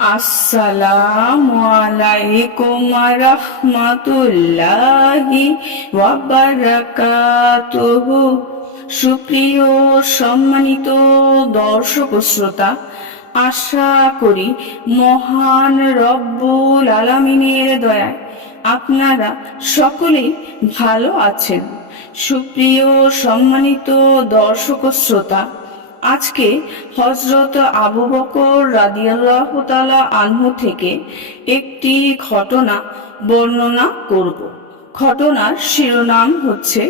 আসসালামু আলাইকুম রাহমাতুল্লাহি ওয়া বারাকাতুহু। সুপ্রিয় সম্মানিত দর্শক ও শ্রোতা, আশা করি মহান রব্বুল আলামিনের দয়ায় আপনারা সকলেই ভালো আছেন। সুপ্রিয় সম্মানিত দর্শক ও শ্রোতা, আজকে হযরত আবু বকর রাদিয়াল্লাহু তাআলা আনহু থেকে একটি ঘটনা বর্ণনা করব। ঘটনার শিরোনাম হচ্ছে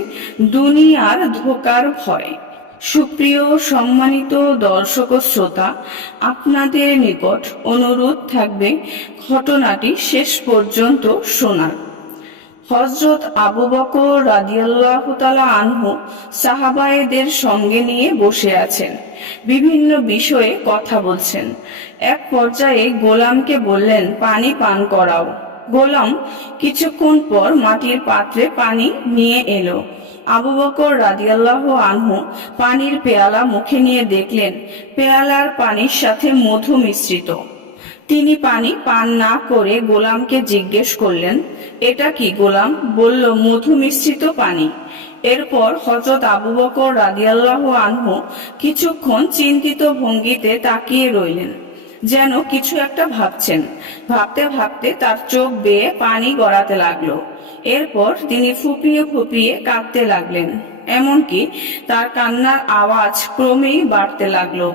দুনিয়ার ধোঁকার ভয়। সুপ্রিয় সম্মানিত দর্শক ও শ্রোতা, আপনাদের নিকট অনুরোধ থাকবে ঘটনাটি শেষ পর্যন্ত শোনার। হযরত আবু বকর রাদিয়াল্লাহু তাআলা আনহু সাহাবায়েদের সঙ্গে নিয়ে বসে আছেন, বিভিন্ন বিষয়ে কথা বলছেন। এক পর্যায়ে গোলামকে বললেন, পানি পান করাও। গোলাম কিছুক্ষণ পর মাটির পাত্রে পানি নিয়ে এলো। আবু বকর রাদিয়াল্লাহু আনহু পানির পেয়ালা মুখে নিয়ে দেখলেন পেয়ালার পানির সাথে মধু মিশ্রিত। তিনি পানি পান না করে গোলামকে জিজ্ঞেস করলেন, এটা কি গোলাম? বলল, মধু মিশ্রিত পানি। এরপর হযরত আবু বকর রাদিয়াল্লাহু আনহু কিছুক্ষণ চিন্তিত ভঙ্গিতে তাকিয়ে রইলেন, যেন কিছু একটা ভাবছেন। ভাবতে ভাবতে তার চোখ বেয়ে পানি গড়াতে লাগলো। এরপর তিনি ফুপিয়ে ফুপিয়ে কাঁদতে লাগলেন, এমনকি তার কান্নার আওয়াজ ক্রমেই বাড়তে লাগলো।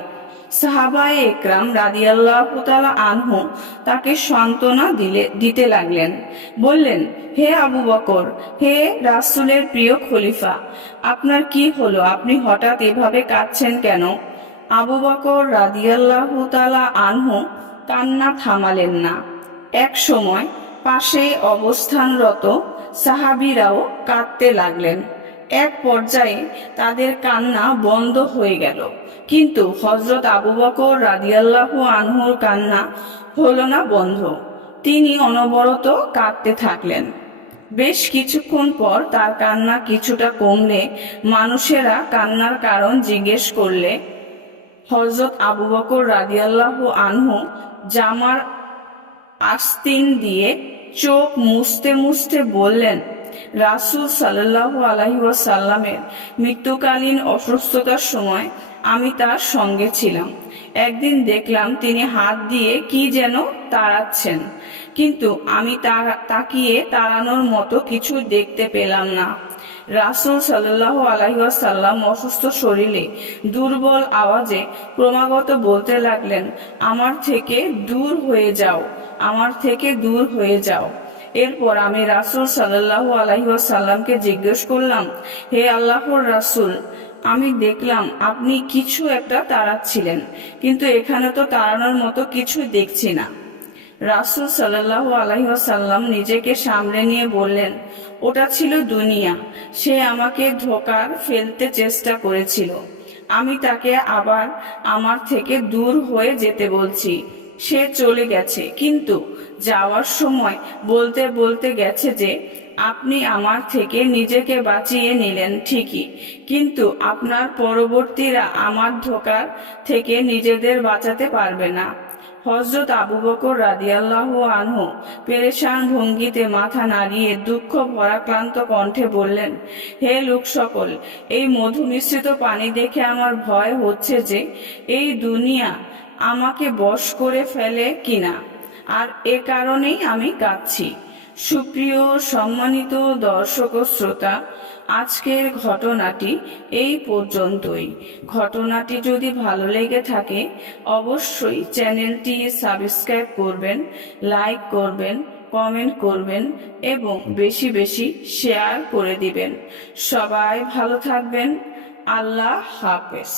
সাহাবায়ে একরাম রাদিয়াল্লাহু তাআলা আনহু তাকে সান্ত্বনা দিতে লাগলেন। বললেন, হে আবু বকর, হে রাসূলের প্রিয় খলিফা, আপনার কি হলো? আপনি হঠাৎ এভাবে কাঁদছেন কেন? আবু বকর রাদিয়াল্লাহু তাআলা আনহু কান্না থামালেন না। এক সময় পাশে অবস্থানরত সাহাবীরাও কাঁদতে লাগলেন। এক পর্যায়ে তাদের কান্না বন্ধ হয়ে গেল, কিন্তু হযরত আবু বকর রাদিয়াল্লাহু আনহুর কান্না হলো না বন্ধ। তিনি অনবরত কাঁদতে থাকলেন। বেশ কিছুক্ষণ পর তার কান্না কিছুটা কমলে মানুষেরা কান্নার কারণ জিজ্ঞেস করলে হযরত আবু বকর রাদিয়াল্লাহু আনহু জামার আস্তিন দিয়ে চোখ মুছতে মুছতে বললেন, রাসূল সাল্লাল্লাহু আলাইহি ওয়াসাল্লামের মৃত্যুকালীন অসুস্থতার সময় আমি তার সঙ্গে ছিলাম। একদিন দেখলাম তিনি হাত দিয়ে কি যেন তাড়াচ্ছেন, কিন্তু আমি তাকিয়ে তাড়ানোর মতো কিছু দেখতে পেলাম না। রাসূল সাল্লাল্লাহু আলাইহি ওয়াসাল্লাম অসুস্থ শরীরে দুর্বল আওয়াজে ক্রমাগত বলতে লাগলেন, আমার থেকে দূর হয়ে যাও, আমার থেকে দূর হয়ে যাও। এরপর আমি রাসূল সাল্লাল্লাহু আলাইহি ওয়াসাল্লামকে জিজ্ঞেস করলাম, হে আল্লাহর রাসূল, আমি দেখলাম আপনি কিছু একটা তাড়াচ্ছিলেন, কিন্তু এখানে তো তাড়ানোর মতো কিছু দেখছি না। রাসূল সাল্লাল্লাহু আলাইহি ওয়াসাল্লাম নিজেকে সামলে নিয়ে বললেন, ওটা ছিল দুনিয়া। সে আমাকে ধোঁকার ফেলতে চেষ্টা করেছিল। আমি তাকে আবার আমার থেকে দূর হয়ে যেতে বলছি। সে চলে গেছে, কিন্তু যাওয়ার সময় বলতে বলতে গেছে যে, আপনি আমার থেকে নিজেকে বাঁচিয়ে নিলেন ঠিকই, কিন্তু আপনার পরবর্তীরা আমার ধোঁকার থেকে নিজেদের বাঁচাতে পারবে না। হযরত আবু বকর রাদিয়াল্লাহু আনহু পেরেশান ভঙ্গিতে মাথা নাড়িয়ে দুঃখ ভরা ক্লান্ত কণ্ঠে বললেন, হে লোক সকল, এই মধু মিশ্রিত পানি দেখে আমার ভয় হচ্ছে যে এই দুনিয়া আমাকে বশ করে ফেলে কিনা, আর এ কারণেই আমি কাঁদছি। সুপ্রিয় সম্মানিত দর্শক ও শ্রোতা, আজকের ঘটনাটি এই পর্যন্তই। ঘটনাটি যদি ভালো লেগে থাকে অবশ্যই চ্যানেলটি সাবস্ক্রাইব করবেন, লাইক করবেন, কমেন্ট করবেন এবং বেশি বেশি শেয়ার করে দিবেন। সবাই ভালো থাকবেন। আল্লাহ হাফেজ।